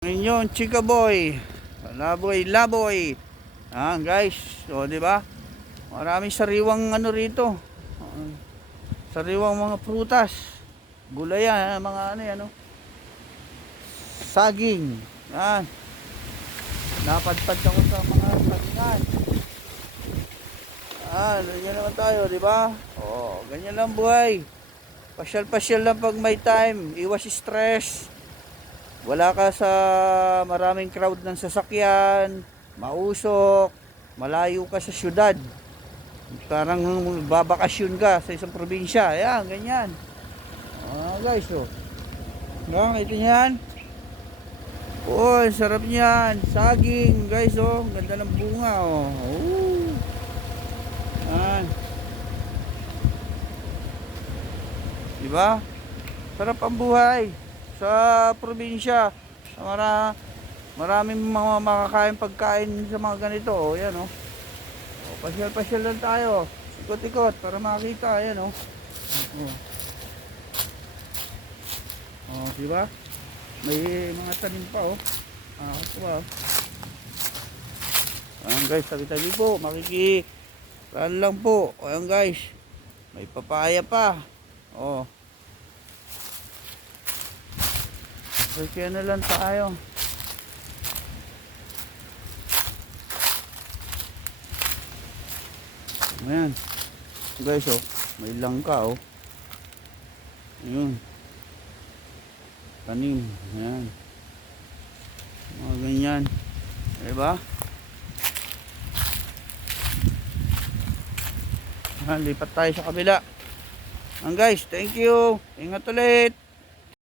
Ngayon, Chika Boy, Laboy. Guys, so 'di ba? Maraming sariwang ano rito. Sariwang mga prutas. Gulay yan, mga ano yan, no? Saging. Yan. Napadpad ako sa mga sagingan. Ganyan naman tayo, 'di ba? Oh, ganyan lang buhay. Pasyal-pasyal lang pag may time, iwas stress. Wala ka sa maraming crowd ng sasakyan, mausok, malayo ka sa syudad. Parang babakasyon ka sa isang probinsya. Ayan, ganyan. Guys, oh. Ito yan. Oh, sarap niyan. Saging, guys, oh. Ganda ng bunga, oh. Ayan. Diba? Sarap ang buhay sa probinsya. Maraming mga makakain pagkain sa mga ganito, oh. Yan, oh. Pasyal-pasyal lang tayo. Ikot-ikot para makita. Ayan, oh. Diba? May mga tanim pa, oh. Nakakatuwa, oh. Ayan, guys, tabi-tabi po. Raan lang po. Ayan, guys. May papaya pa. Oh. Kaya na lang tayo. Ayan. Guys, oh. May langka, oh. Ayun. Tanim. Ayan. Mga ganyan. Diba? Lipat tayo sa kabila. Guys, thank you. Ingat ulit.